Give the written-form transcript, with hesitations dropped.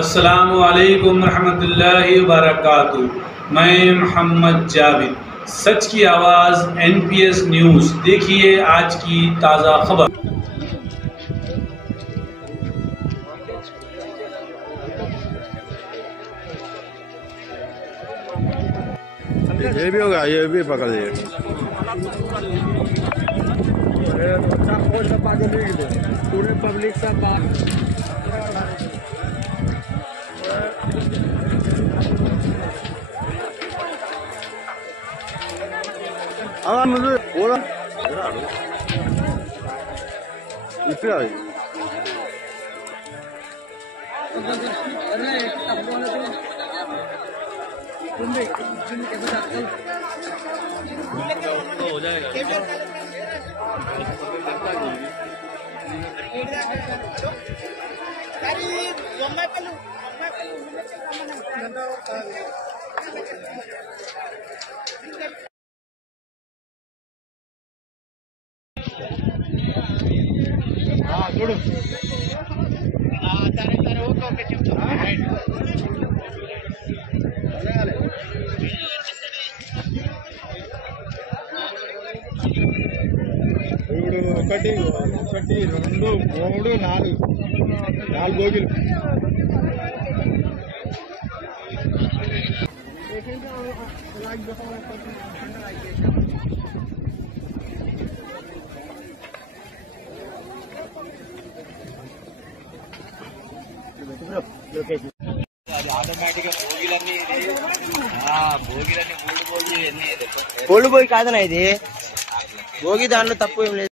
अस्सलामु अलैकुम रहमतुल्लाहि व बरकातुहू। मैं मोहम्मद जावेद, सच की आवाज़ NPS न्यूज़। देखिए आज की ताज़ा खबर। ये भी होगा, ये भी पकड़ लिए। पूरे पब्लिक सब मुझे बोला इसे आई हो जाएगा। చూడు ఒకటి ఒకటి 2 3 4 బోగిలు ఆటోమేటిక్గా భోగిలన్నీ బోల్డ్ కాదనా ఇది భోగి దాంట్లో తప్పు ఏం లేదు।